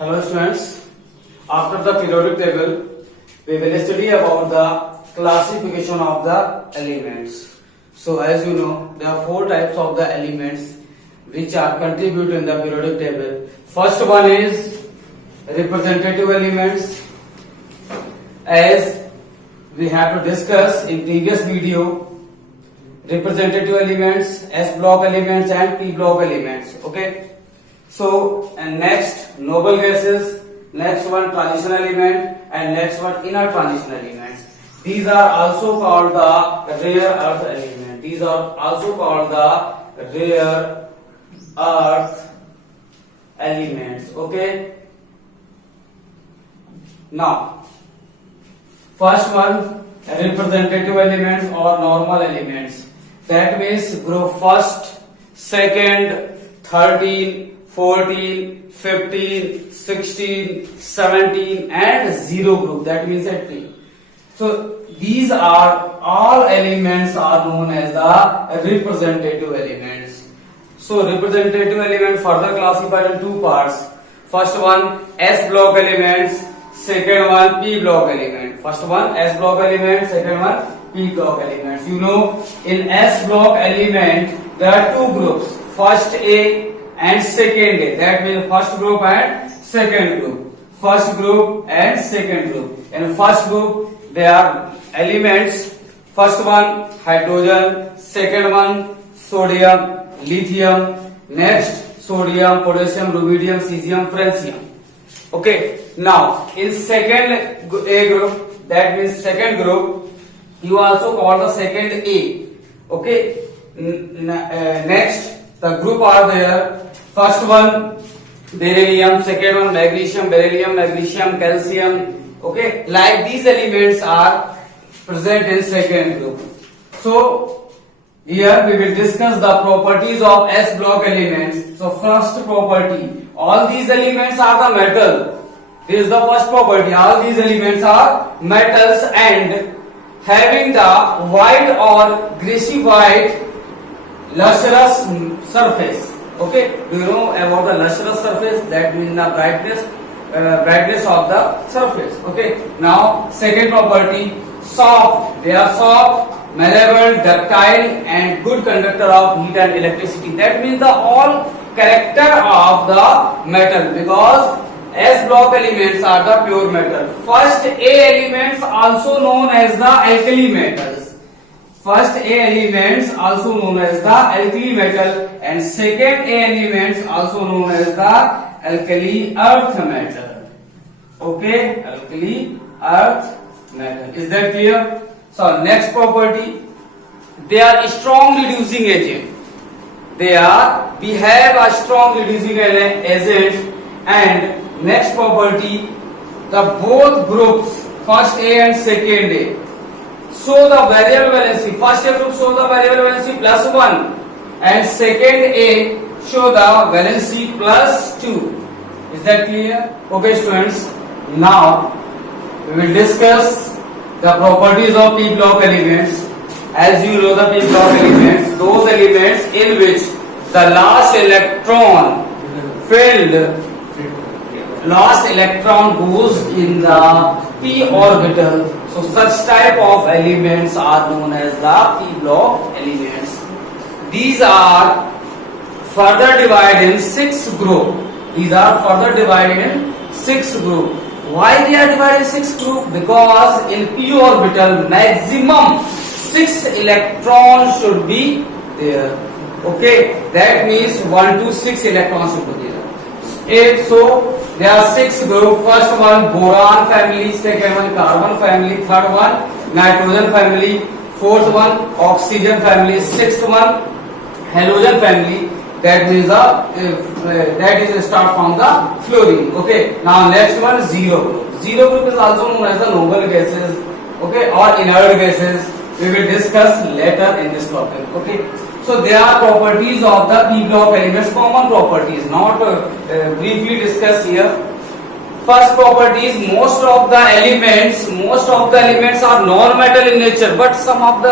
Hello students, after the periodic table, we will study about the classification of the elements. So as you know, there are four types of the elements which are contributed in the periodic table. First one is representative elements. As we have to discuss in previous video, representative elements, S block elements and P block elements. Okay. So, and next noble gases, next one transition element, and next one inner transition elements. These are also called the rare earth element. These are also called the rare earth elements. Okay. Now, first one, representative elements or normal elements. That means group first, second, 13, 14, 15, 16, 17 and 0 group, that means at 3. So these are all elements are known as the representative elements. So representative element further classified in two parts. First one S block elements, second one P block element. First one S block element, second one P block elements. You know, in S block element there are two groups, first A and second A. That means first group and second group. First group and second group. In first group there are elements. First one hydrogen, second one sodium, lithium, next sodium, potassium, rubidium, cesium, francium. Okay. Now in second A group, that means second group, you also call the second A. Okay. Next the group are there. First one beryllium, second one magnesium, beryllium, magnesium, calcium. Okay, like these elements are present in second group. So here we will discuss the properties of S block elements. So first property, all these elements are the metal. This is the first property. All these elements are metals and having the white or greasy white lustrous surface. Okay, do you know about the lustrous surface? That means the brightness of the surface. Okay, now second property, soft. They are soft, malleable, ductile and good conductor of heat and electricity. That means the all character of the metal, because S block elements are the pure metal. First A elements also known as the alkali metals. First A elements also known as the alkali metal and second A elements also known as the alkali earth metal. Okay, alkali earth metal. Is that clear? So next property, they are strong reducing agent. We have a strong reducing agent. And next property, the both groups first A and second A show the variable valency. First A group show the variable valency +1 and second A show the valency +2. Is that clear? Okay students, now we will discuss the properties of P block elements. As you know the P block elements, those elements in which the last electron goes in the P orbital. So such type of elements are known as the P block elements. These are further divided in 6 groups. These are further divided in 6 groups. Why they are divided in 6 groups? Because in P orbital maximum 6 electrons should be there. Okay, that means 1 to 6 electrons should be there. So there are 6 groups. First one boron family, second one carbon family, third one nitrogen family, fourth one oxygen family, sixth one halogen family. That means that is start from the fluorine. Okay. Now next one zero group. Zero group is also known as the noble gases. Okay, or inert gases. We will discuss later in this topic. Okay. So there are properties of the P block elements, common properties, not briefly discussed here. First property is most of the elements are non-metal in nature, but some of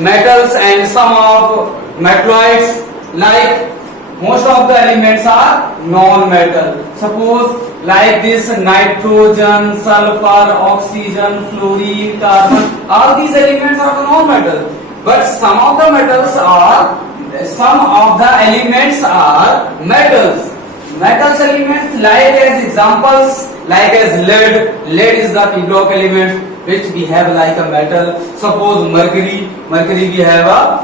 metals and some of metalloids like Most of the elements are non-metal. Suppose like this nitrogen, sulfur, oxygen, fluorine, carbon. All these elements are the non-metal. But some of the elements are metals. Metals elements like as examples, like as lead. Lead is the p block element which we have like a metal. Suppose mercury we have a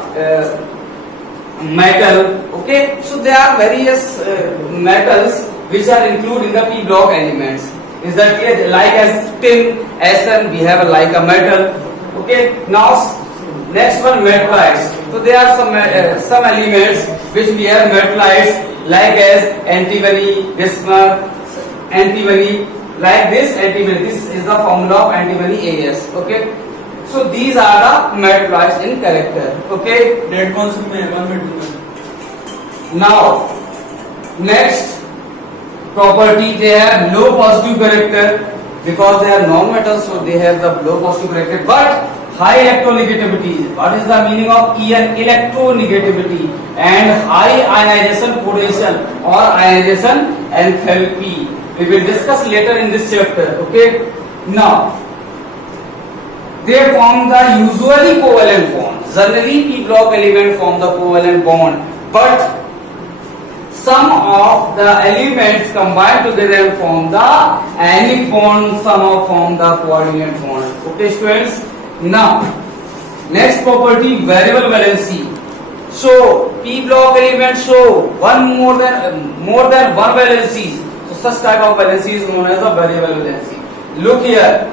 metal. Okay, so there are various metals which are included in the p block elements. Is that clear? Like as tin, Sn, we have like a metal. Okay, now next one, metallites. So there are some elements which we have metallites like as antimony, bismuth, antimony, like this antimony. This is the formula of antimony As. Okay, so these are the metallites in character. Okay, date कौन सी में है 1 minute में. now next property, they have low positive character because they are non-metals, so they have the low positive character but high electronegativity. What is the meaning of electronegativity? And high ionization potential or ionization enthalpy. We will discuss later in this chapter. Okay, now they form the usually covalent bond. Generally p block element form the covalent bond, but some of the elements combine together and form the anionic bond, some of form the coordinate bond. Okay students, now next property, variable valency. So p block elements show more than one valency. So such type of valency is known as a variable valency. Look here,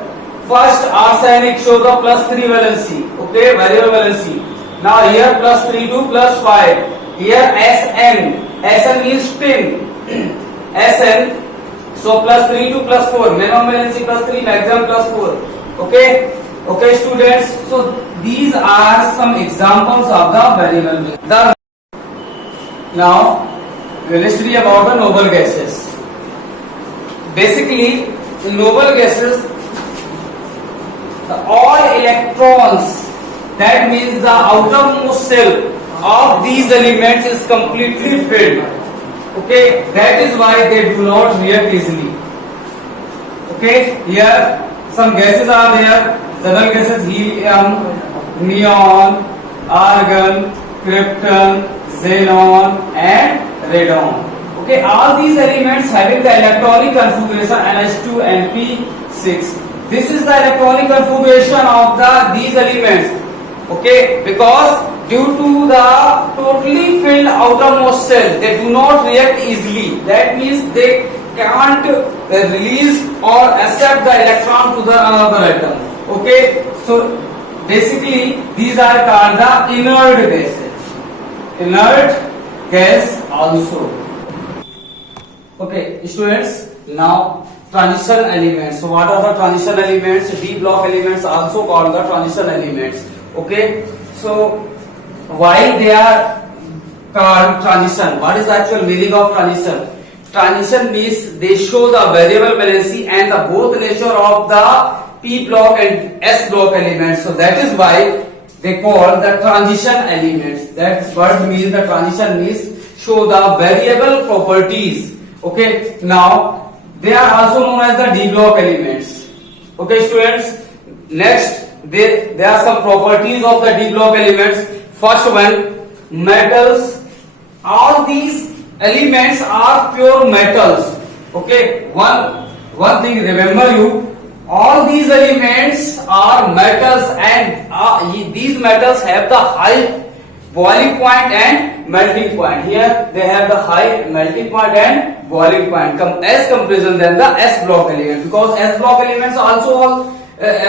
first arsenic show the +3 valency. Okay, variable valency. Now here +3 to +5. Here Sn means tin. Sn, so +3 to +4. Minimum valency +3, maximum +4. Okay, okay students. So these are some examples of the variable. Now we will study about the noble gases. Basically, in noble gases, all electrons, that means the outermost shell of these elements is completely filled. Okay, that is why they do not react easily. Okay, here some gases are there. General gases: helium, neon, argon, krypton, xenon and radon. Okay, all these elements having the electronic configuration NH2nP6. This is the electronic configuration of these elements. Okay, because due to the totally filled outermost shell, they do not react easily. That means they can't release or accept the electron to the another atom. Okay, so basically these are called the inert gases. Inert gas also. Okay, students, now transition elements. So what are the transition elements? D block elements also called the transition elements. Okay, so why they are called transition? What is the actual meaning of transition? Transition means they show the variable valency and the both nature of the p block and s block elements. So that is why they call the transition elements. That word means the transition means show the variable properties. Okay, now they are also known as the D block elements. Okay students, next there are some properties of the D block elements. First one, metals. All these elements are pure metals. Okay, one thing remember you, all these elements are metals and these metals have the high boiling point and melting point. Here they have the high melting point and boiling point as comparison than the S block element, because S block elements are also all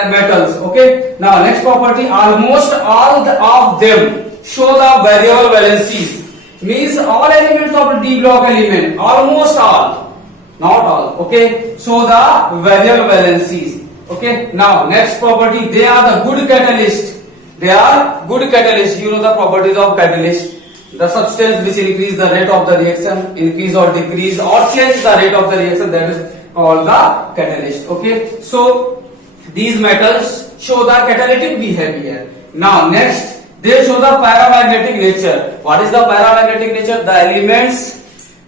metals. Okay, now next property, almost all of them show the variable valencies. Means all elements of the D block element, almost all, not all. Okay, show the variable valencies. Okay, now next property, they are the good catalyst. They are good catalyst. You know the properties of catalyst. The substance which increase the rate of the reaction, increase or decrease or change the rate of the reaction, that is called the catalyst. Okay, so these metals show the catalytic behavior. Now next, they show the paramagnetic nature. What is the paramagnetic nature? The elements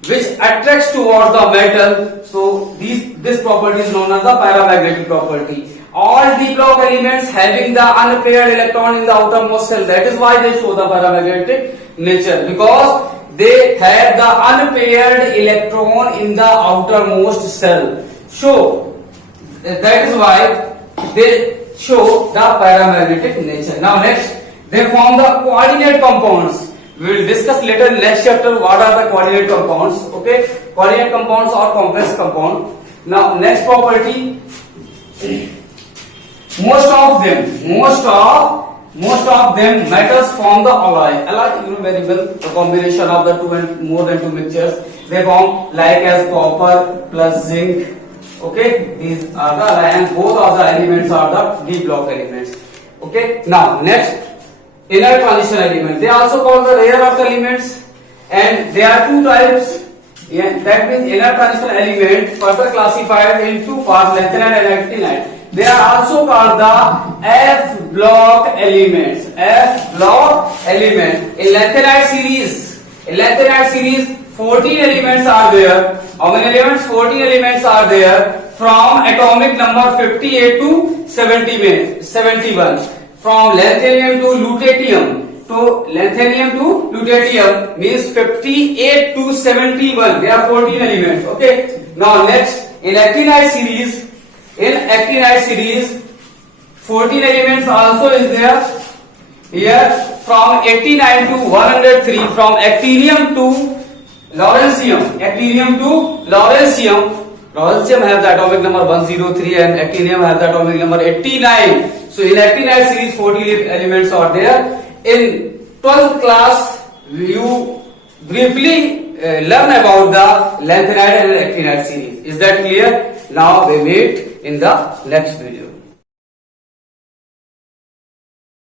which attracts towards the metal. So this property is known as the paramagnetic property. All d block elements having the unpaired electron in the outermost shell. That is why they show the paramagnetic nature, because they have the unpaired electron in the outermost shell. So that is why they show the paramagnetic nature. Now next, they form the coordinate compounds. We will discuss later in next chapter what are the coordinate compounds. Okay, coordinate compounds or complex compound. Now next property, most of them metals form the alloy. Alloy, you know very well, the combination of the two and more than two mixtures. They form like as copper plus zinc. Okay, these are the alloy, and both of the elements are the d block elements. Okay, now next, inner transition element. They are also called the rare earth elements, and there are two types. Yeah, that means inner transition element further classified in two parts, lanthanide and actinide. They are also called the F block elements. F block element. In lanthanide series, 14 elements are there. How many elements? 14 elements are there from atomic number 58 to 71. From lanthanum to lutetium means 58 to 71. There are 14 elements. Okay. Now next, in actinide series, 14 elements also is there. Here from 89 to 103, from actinium to lawrencium. Lawrencium have the atomic number 103 and actinium have the atomic number 89. So in actinide series 14 elements are there. In 12th class you briefly learn about the lanthanide and actinide series. Is that clear? Now we meet in the next video.